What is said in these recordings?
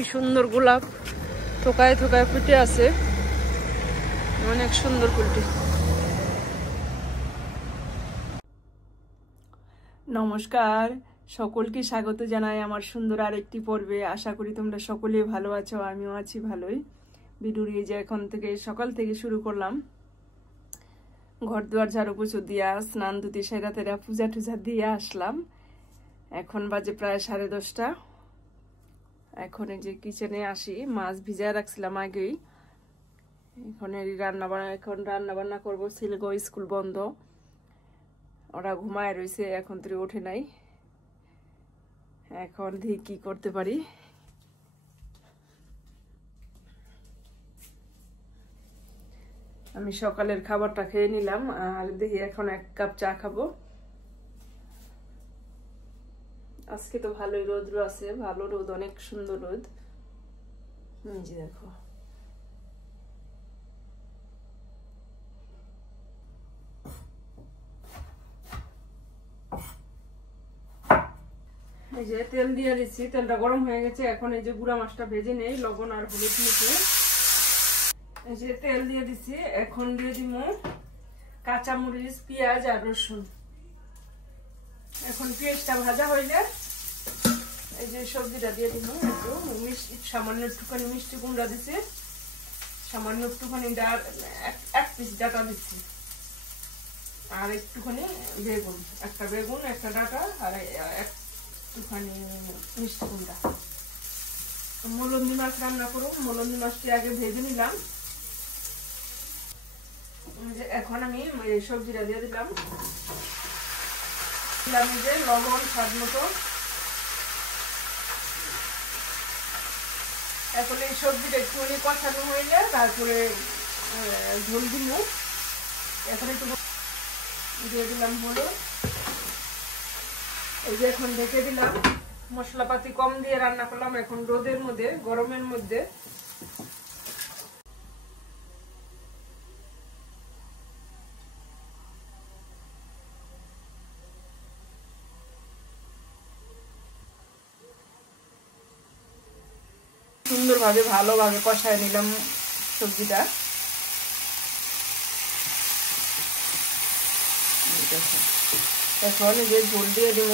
কি সুন্দর গোলাপ থোকায় থোকায় ফুটে আছে, অনেক সুন্দর ফুলটি। নমস্কার, সকলকে স্বাগত জানাই আমার সুন্দর আরেকটি পর্বে। আশা করি তোমরা সকলেই ভালো আছো, আমিও আছি ভালোই। ভিডিও যে এখন থেকে সকাল থেকে শুরু করলাম, ঘর দুয়ার ঝাড়ু পুছু দিয়া স্নান দুটি সেরা তেরা পূজা টুজা দিয়ে আসলাম। এখন বাজে প্রায় 10:30। এখন এই যে কিচেনে আসি, মাছ ভিজায় রাখছিলাম আগেই। এখন রান্না বান্না করবো। ছেলেগো স্কুল বন্ধ, ওরা ঘুমায় রয়েছে, এখন তো ওঠে নাই। এখন দেখি কি করতে পারি। আমি সকালের খাবারটা খেয়ে নিলাম, আর দেখি এখন 1 কাপ চা খাবো। আজকে তো ভালোই রোদ আছে, ভালো রোদ, অনেক সুন্দর রোদ। জি দেখো, এই যে তেল দিয়ে দিচ্ছি, তেলটা গরম হয়ে গেছে। এখন এই যে গুঁড়া মাছটা ভেজে নেই লবণ আর হলুদ মিশিয়ে। এই যে তেল দিয়ে দিচ্ছি, এখন দিয়ে দিব কাঁচামরিচ, পেঁয়াজ আর রসুন। এখন পেঁয়াজটা ভাজা হইলে এই যে সবজিটা দিয়ে দিব। একটু সামান্য একটুখানি মিষ্টি কুমড়া দিচ্ছি, সামান্য একটুখানি এক পিস ডাটা দিচ্ছি, আর একটুখানি বেগুন, একটা বেগুন, একটা ডাটা, আর একটুখানি মিষ্টি কুমড়া। মৌলন্দি মাছ রান্না করুন। মৌলন্দি মাছটি আগে ভেজে নিলাম। এখন আমি এই সবজিটা দিয়ে দিলাম, যে লবণ স্বাদ মতো। এখন এই সবজিটা একটুখানি কষানো হইলে তারপরে ঝোল দিব। এখন একটু দিয়ে দিলাম হলুদ। এই যে এখন ঢেকে দিলাম। মশলাপাতি কম দিয়ে রান্না করলাম, এখন রোদের মধ্যে, গরমের মধ্যে। সুন্দরভাবে ভালোভাবে কষায় নিলাম সবজিটা। এখন এই যে ঝোল দিয়ে দিব,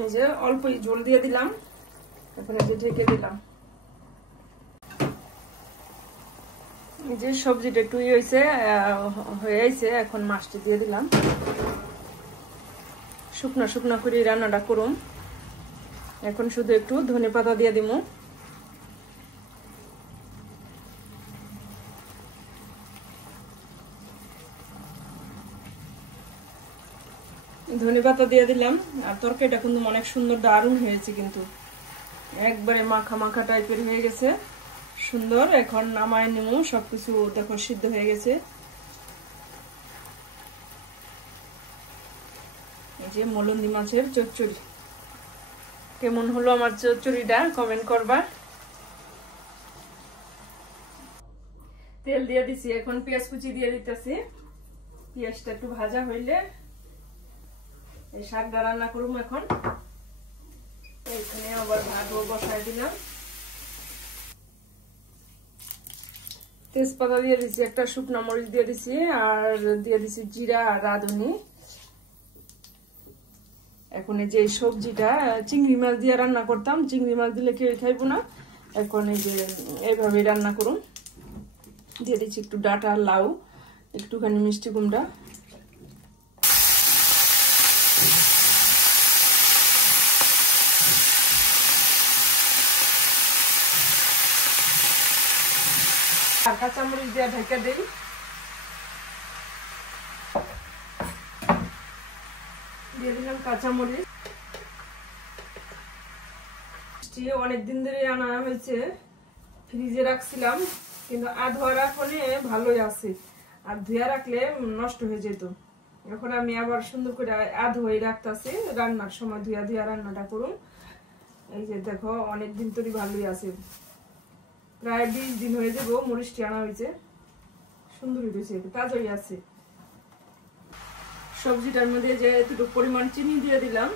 এই যে অল্প ঝোল দিয়ে দিলাম। এখন এই যে ঢেকে দিলাম। এই যে সবজিটা একটু হয়ে আইছে, এখন মাছটি দিয়ে দিলাম। শুকনো শুকনো করে রান্নাটা করুন। এখন শুধু একটু ধনেপাতা দিয়ে দিব। ধনেপাতা দিয়ে দিলাম, আর তরকারিটা কিন্তু অনেক সুন্দর, দারুণ হয়েছে, কিন্তু একবারে মাখা মাখা টাইপের হয়ে গেছে, সুন্দর। এখন নামায় নেব, সবকিছু দেখো সিদ্ধ হয়ে গেছে। এই যে মৌলন্দি মাছের চচ্চড়ি। কেমন হলো আমার চচ্চড়িটা কমেন্ট করবা। তেল দিয়ে দিছি, এখন পেঁয়াজ কুচি দিয়ে দিতেছি। পেঁয়াজটা একটু ভাজা হইলে এই শাকটা রান্না করবো। এখন এইখানে আবার ভাতও বসাই দিলাম। তেজপাতা দিয়ে দিছি, একটা শুকনো মরিচ দিয়ে দিছি, আর দিয়ে দিছি জিরা আর রাঁধুনি। এখন এই যে সবজিটা চিংড়ি মাছ দিয়ে রান্না করতাম, চিংড়ি মাছ দিলে কেউ খাইবো না। এখন এই যে এইভাবে রান্না করুন। দিয়ে দিচ্ছি একটু ডাটা, লাউ, একটুখানি মিষ্টি কুমড়া। আর কাঁচামরিচ দিয়ে ঢেকে দিই। দিয়ে দিলাম কাঁচামরিচ। অনেকদিন ধরে আনা হয়েছে, ফ্রিজে রাখছিলাম, কিন্তু ধোয়া রাখলে ভালোই আছে, আর ধুয়া রাখলে নষ্ট হয়ে যেত। এখন আমি আবার সুন্দর করে ধুয়ে রাখতেছি, রান্নার সময় ধুয়া ধুয়া রান্নাটা করুন। এই যে দেখো, অনেকদিন ধরে ভালোই আছে, প্রায় 20 দিন হয়ে যাবো মরিচটি আনা হয়েছে। সুন্দরই রয়েছে, তাজাই আছে। সবজিটার মধ্যে যে এতটুকু পরিমাণ চিনি দিয়ে দিলাম।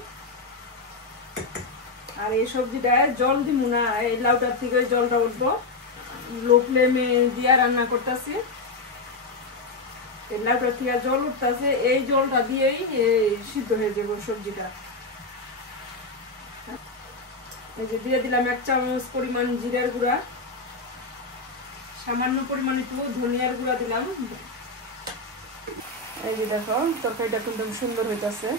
আর এই সবজিটায় জল দিব না, এই লাউটার থেকে জলটা উঠবো। লো ফ্লেমে দিয়া রান্না করতেছি। এই লাউটার থেকে জল উঠতেছে, এই জলটা দিয়েই সিদ্ধ হয়ে যাবে সবজিটা। এই যে দিয়ে দিলাম 1 চামচ পরিমাণ জিরার গুঁড়া, সামান্য পরিমাণ একটু ধনিয়ার গুঁড়া দিলাম। এই যে দেখো তরকারিটা কিন্তু সুন্দর হইতেছে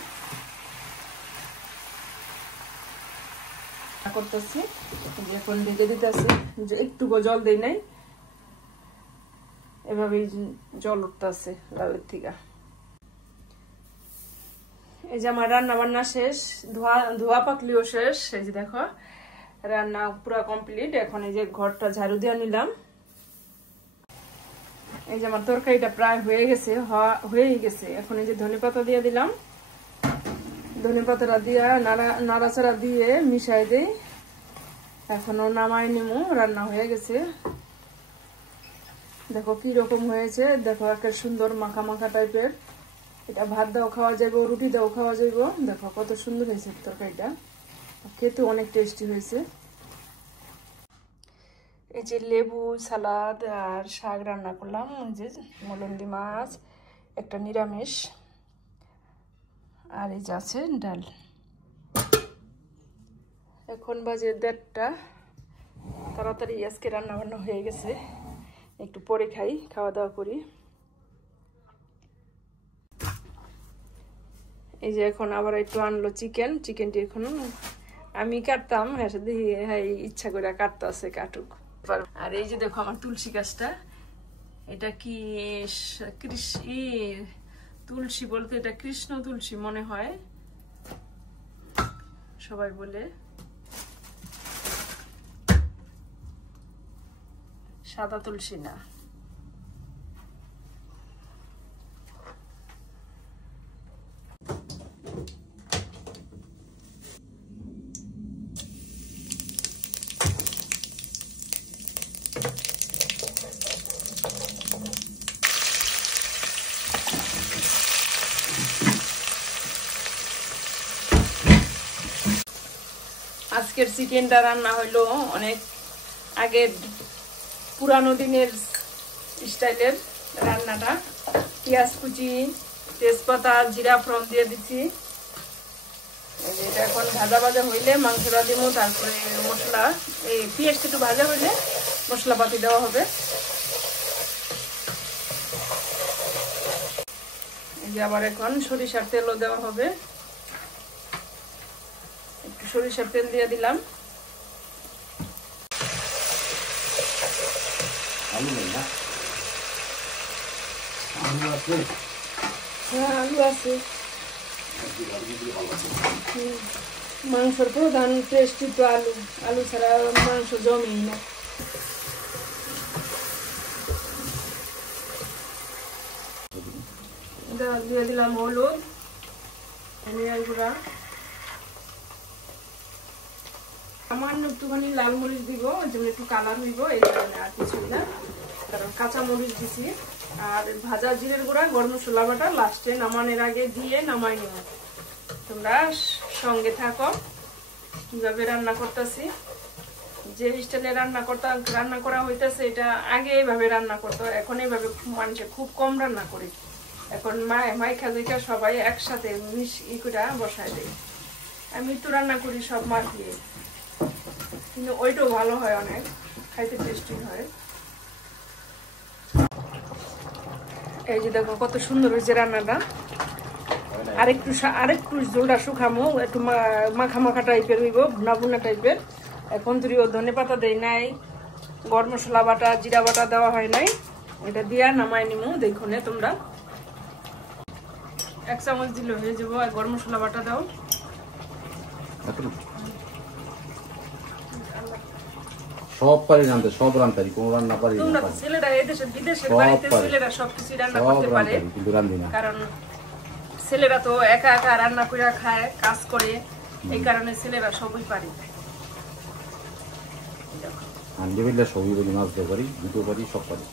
করতেছি। এখন ঢেকে দিতেছি, যে একটু জল দেই নাই, এভাবেই জল উঠতেছে লাউয়ের থেকে। এই যে আমার রান্না বান্না শেষ, ধোয়া পাকলিও শেষ। এই যে দেখো রান্না পুরা কমপ্লিট। এখন এই যে ঘরটা ঝাড়ু দিয়ে নিলাম। এই যে আমার তরকারিটা প্রায় হয়ে গেছে। এখন এই যে ধনেপাতা দিয়ে দিলাম। ধনেপাতাটা দিয়ে নাড়াচাড়া দিয়ে মিশাই দিই। এখনো নামাই নিমু, রান্না হয়ে গেছে। দেখো কি রকম হয়েছে, দেখো একটা সুন্দর মাখা মাখা টাইপের। এটা ভাত দাও খাওয়া যাবে, রুটি দাও খাওয়া যাবে। দেখো কত সুন্দর হয়েছে তরকারিটা, খেতে অনেক টেস্টি হয়েছে। এই যে লেবু সালাদ আর শাক রান্না করলাম, যে মলন্দি মাছ, একটা নিরামিষ, আর এই যে আছে ডাল। এখন বাজে 1:30। তাড়াতাড়ি আজকে রান্না বান্না হয়ে গেছে, একটু পরে খাওয়া দাওয়া করি। এই যে এখন আবার একটু আনলো চিকেনটি এখন আমি কাটতাম, হ্যাঁ ইচ্ছা করে কাটতেছে, কাটুক। আর এই যে দেখো আমার তুলসী গাছটা, এটা কি তুলসী বলতে এটা কৃষ্ণ তুলসী মনে হয়, সবাই বলে, সাদা তুলসী না। আজকের চিকেনটা রান্না হইলো অনেক আগের পুরানো দিনের স্টাইলের রান্নাটা। পেঁয়াজ কুচি, তেজপাতা, জিরা ফোড়ন দিয়ে দিচ্ছি। এটা এখন ভাজা ভাজা হইলে মাংসটা দিব, তারপরে মশলা, এই পেঁয়াজটা একটু ভাজা হইলে মশলাপাতি দেওয়া হবে। এই যে আবার এখন সরিষার তেলও দেওয়া হবে, একটু সরিষার তেল দিয়ে দিলাম। হ্যাঁ আলু আছে। মাংসর প্রধান টেস্টই তো আলু ছাড়া মাংস জমেই না। দিয়ে দিলাম হলুদ, ধনিয়ার গুঁড়া, সামান্য একটুখানি লাল মরিচ দিব, যেমন একটু কালার হইব, এই কারণে, আর কিছুই না। কারণ কাঁচা মরিচ দিছি। আর ভাজা জিরের গুঁড়া, গরম মশলা বাটা লাস্টে নামানোর আগে দিয়ে নামাই নেব। তোমরা সঙ্গে থাকো কিভাবে রান্না করতেছি। যে স্টাইলে রান্না করা হইতেছে, এটা আগে এইভাবে রান্না করতো, এখন এইভাবে মানুষে খুব কম রান্না করি। এখন মাইখা জেখা সবাই একসাথে করে বসায় দেয়। আমি তো রান্না করি সব মাখিয়ে, কিন্তু ওইটাও ভালো হয়, অনেক খাইতে টেস্টি হয়। এই যে দেখো কত সুন্দর হয়েছে রান্নাটা। আরেকটু জলটা শুকামো, একটু মাখা মাখা টাইপের হইব, ভুনা ভুনা টাইপের। এখন তুইও ধনে পাতা দেয় নাই, গরম মশলা বাটা, জিরা বাটা দেওয়া হয় নাই। এটা দিয়া নামাই নিমু। দেখো না তোমরা, 1 চামচ দিলে হয়ে যাবো। আর গরম মশলা বাটা দাও। সব পারি রান্না, সব রান্নারি, কোন রান্না পারি না। তোমরা ছেলেরা এদেশে বিদেশের বাড়িতে ছেলেরা সবকিছু রান্না করতে পারে, কিন্তু রান্দি না। কারণ ছেলেরা তো একা একা রান্না করে খায়, কাজ করে, এই কারণে ছেলেরা সবই পারে। আনলে বললে সবই বলি, মাছ দিতে পারি, দুটো পারি, সব পারি।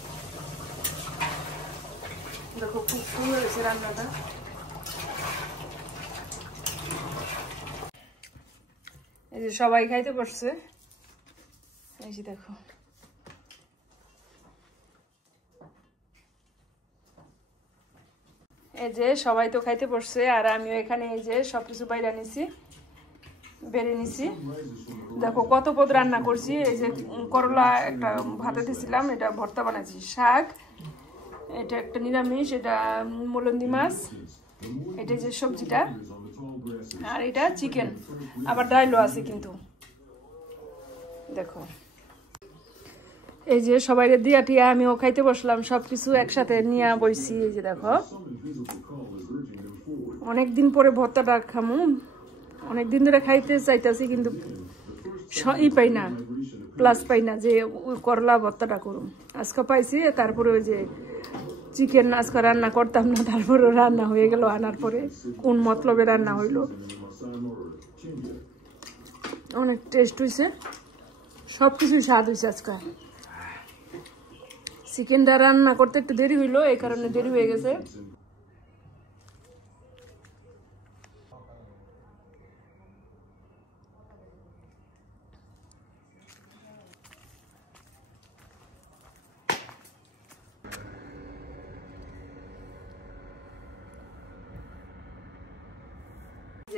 দেখো খুব সুন্দর হয়েছে রান্নাটা। এই যে সবাই খাইতে বসছে, এই যে দেখো। এই যে সবাই তো খাইতে বসছে, আর আমিও এখানে এই যে সবকিছু বাইরে নিছি, বেড়ে নিছি। দেখো কত পদ রান্না করছি। এই যে করলা একটা ভাতে দিয়েছিলাম, এটা ভর্তা বানাইছি, শাক, এটা একটা নিরামিষ, এটা মুলন্দি মাছ, এটা যে সবজিটা, আর এটা চিকেন, আবার ডাইলও আছে কিন্তু। দেখো এই যে সবাই দিয়া টিয়া আমিও খাইতে বসলাম, সবকিছু একসাথে নিয়ে বইছি। এই যে দেখো অনেকদিন পরে ভর্তাটা খামু, অনেকদিন ধরে খাইতে চাইতেছি কিন্তু পাই না, প্লাস পাই না যে করলা ভর্তাটা করুন। আজকে পাইছি, তারপরে ওই যে চিকেন আজকে রান্না করতাম না, তারপরে রান্না হয়ে গেল। আনার পরে কোন মতলবে রান্না হইলো, অনেক টেস্ট হয়েছে, সবকিছু স্বাদ হয়েছে। আজকে চিকেনটা রান্না করতে একটু দেরি হইলো, এই কারণে দেরি হয়ে গেছে।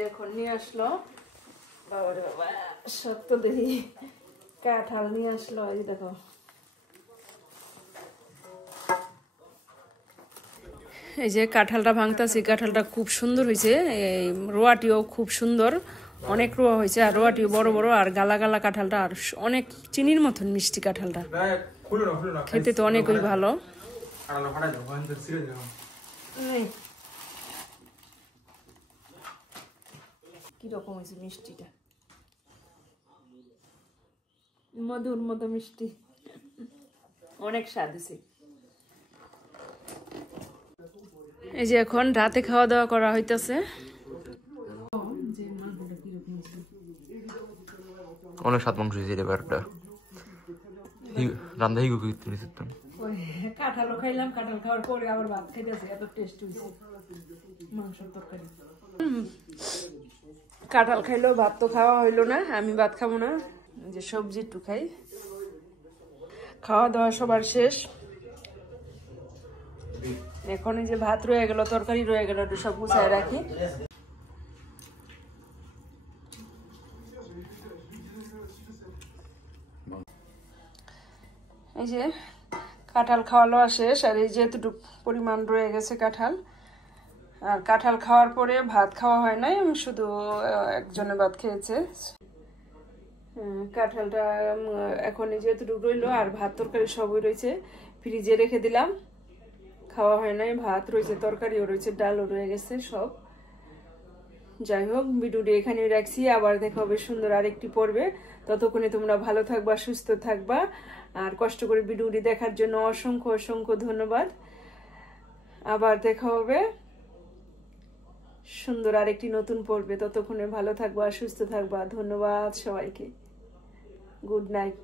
এখন নিয়ে আসলো, বাবারে বাবা শক্ত দেরি, কাঁঠাল নিয়ে আসলো। এই দেখো এই যে কাঁঠালটা ভাঙতাছি, কাঁঠালটা খুব সুন্দর হয়েছে, এই রোয়াটিও খুব সুন্দর, অনেক রোয়া হয়েছে, আর রোয়াটিও বড় বড়, আর গালা গালা কাঁঠালটা, আর অনেক চিনির মতন মিষ্টি কাঁঠালটা, খেতে তো অনেকই ভালো। কিরকম হয়েছে মিষ্টিটা, মধুর মতো মিষ্টি, অনেক স্বাদ হয়েছে। এই যে এখন রাতে খাওয়া দাওয়া করা হইতেছে। অনেক স্বাদ মাংস হয়েছে এবারটা, রান্না হিগু কাঁঠালও খাইলাম, কাঁঠাল খাওয়ার পরে আবার ভাত খাইতেছে, এত টেস্ট হয়েছে মাংসের তরকারি। কাঁঠাল খাইলেও ভাত তো খাওয়া হইলো না, আমি ভাত খাবো না, যে সবজি একটু খাই। খাওয়া দাওয়া সবার শেষ, এখন এই যে ভাত রয়ে গেল, তরকারি রয়ে গেল, একটু সব গুছায় রাখি। এই যে কাঁঠাল খাওয়া লওয়া শেষ, আর এই যে এতটুকু পরিমাণ রয়ে গেছে কাঁঠাল, আর কাঁঠাল খাওয়ার পরে ভাত খাওয়া হয় নাই, শুধু একজনে ভাত খেয়েছে। কাঁঠালটা এখন এই যে এতটুকু রইলো, আর ভাত তরকারি সবই রয়েছে, ফ্রিজে রেখে দিলাম, খাওয়া হয় নাই, ভাত রয়েছে, তরকারিও রয়েছে, ডালও রয়ে গেছে সব। যাই হোক, ভিডিওটি এখানেই রাখছি, আবার দেখা হবে সুন্দর আরেকটি পর্বে। ততক্ষণে তোমরা ভালো থাকবা, সুস্থ থাকবা, আর কষ্ট করে ভিডিওটি দেখার জন্য অসংখ্য অসংখ্য ধন্যবাদ। আবার দেখা হবে সুন্দর আরেকটি নতুন পর্বে। ততক্ষণে ভালো থাকবা, সুস্থ থাকবা। ধন্যবাদ সবাইকে, গুড নাইট।